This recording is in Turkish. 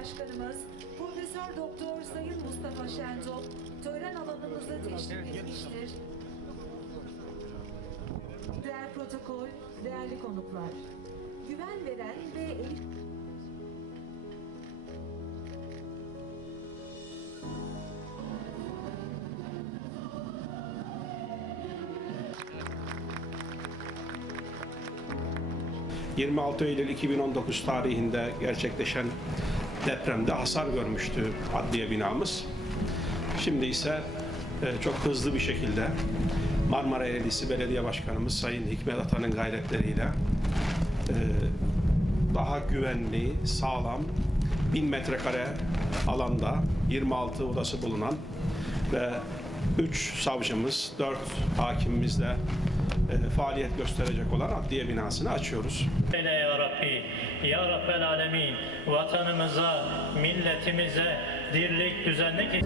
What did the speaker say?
Başkanımız Profesör Doktor Sayın Mustafa Şentop tören alanımızda teşrif etmiştir. Değerli protokol, değerli konuklar. Güven veren ve eğitim 26 Eylül 2019 tarihinde gerçekleşen depremde hasar görmüştü adliye binamız. Şimdi ise e, çok hızlı bir şekilde Marmara Eyaletisi Belediye Başkanımız Sayın Hikmet Atan'ın gayretleriyle e, daha güvenli, sağlam 1000 metrekare alanda 26 odası bulunan ve 3 savcımız, 4 hakimimizle e, faaliyet gösterecek olan adliye binasını açıyoruz. Eyle ya Rabbi, ya Rabbel Alemin, vatanımıza, milletimize dirlik, düzenlik